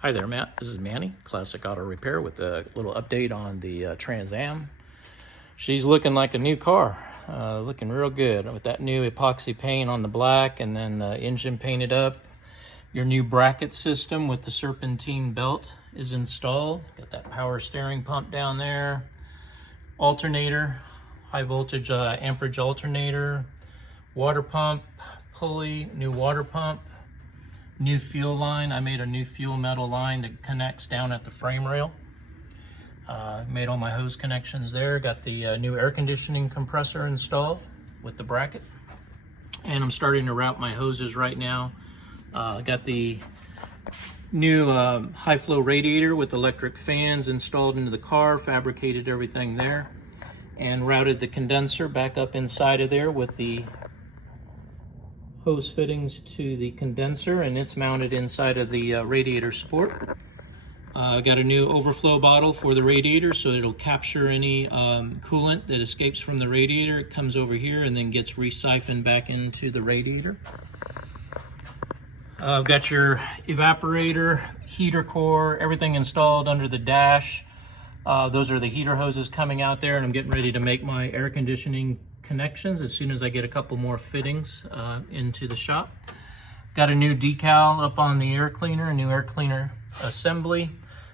Hi there, Matt. This is Manny, Classic Auto Repair, with a little update on the Trans Am. She's looking like a new car, looking real good with that new epoxy paint on the black, and then the engine painted up. Your new bracket system with the serpentine belt is installed. Got that power steering pump down there. Alternator, high voltage amperage alternator, water pump, pulley, new water pump. New fuel line. I made a new fuel metal line that connects down at the frame rail. Made all my hose connections there. Got the new air conditioning compressor installed with the bracket. And I'm starting to route my hoses right now. Got the new high flow radiator with electric fans installed into the car. Fabricated everything there. And routed the condenser back up inside of there with the hose fittings to the condenser, and it's mounted inside of the radiator support. Got a new overflow bottle for the radiator, so it'll capture any coolant that escapes from the radiator. It comes over here and then gets re-siphoned back into the radiator. I've got your evaporator, heater core, everything installed under the dash. Those are the heater hoses coming out there, and I'm getting ready to make my air conditioning connections as soon as I get a couple more fittings into the shop. Got a new decal up on the air cleaner, a new air cleaner assembly.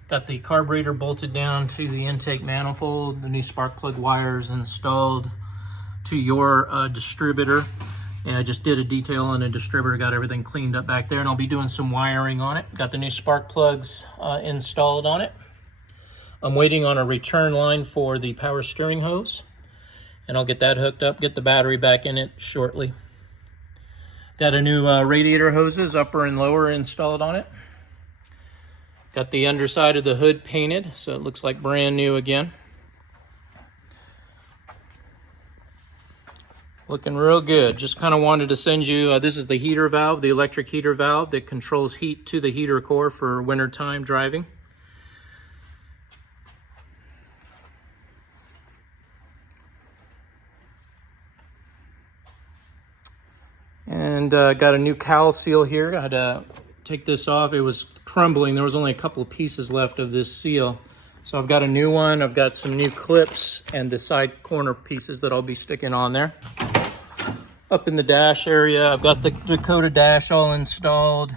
Got the carburetor bolted down to the intake manifold, the new spark plug wires installed to your distributor. And I just did a detail on a distributor, got everything cleaned up back there, and I'll be doing some wiring on it. Got the new spark plugs installed on it. I'm waiting on a return line for the power steering hose, and I'll get that hooked up, get the battery back in it shortly. Got a new radiator hoses, upper and lower, installed on it. Got the underside of the hood painted, so it looks like brand new again. Looking real good. Just kind of wanted to send you, this is the heater valve, the electric heater valve that controls heat to the heater core for wintertime driving. And got a new cowl seal here. I had to take this off. It was crumbling. There was only a couple of pieces left of this seal. So I've got a new one. I've got some new clips and the side corner pieces that I'll be sticking on there. Up in the dash area, I've got the Dakota dash all installed.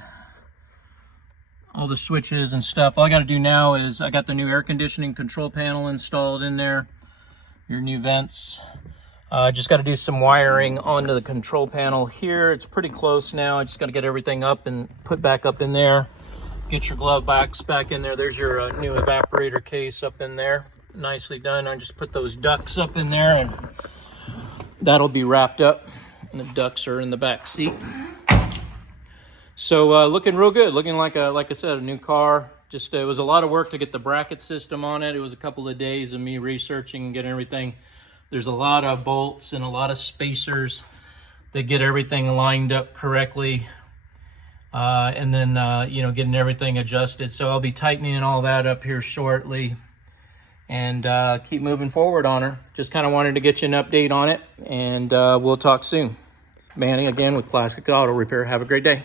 All the switches and stuff. All I got to do now is I got the new air conditioning control panel installed in there. Your new vents. Just got to do some wiring onto the control panel here. It's pretty close now. I just got to get everything up and put back up in there. Get your glove box back in there. There's your new evaporator case up in there. Nicely done. I just put those ducts up in there, and that'll be wrapped up. And the ducts are in the back seat. So looking real good. Looking like I said, a new car. Just it was a lot of work to get the bracket system on it. It was a couple of days of me researching and getting everything. There's a lot of bolts and a lot of spacers that get everything lined up correctly. And then, getting everything adjusted. So I'll be tightening all that up here shortly, and keep moving forward on her. Just kind of wanted to get you an update on it, and we'll talk soon. Manny again with Classic Auto Repair. Have a great day.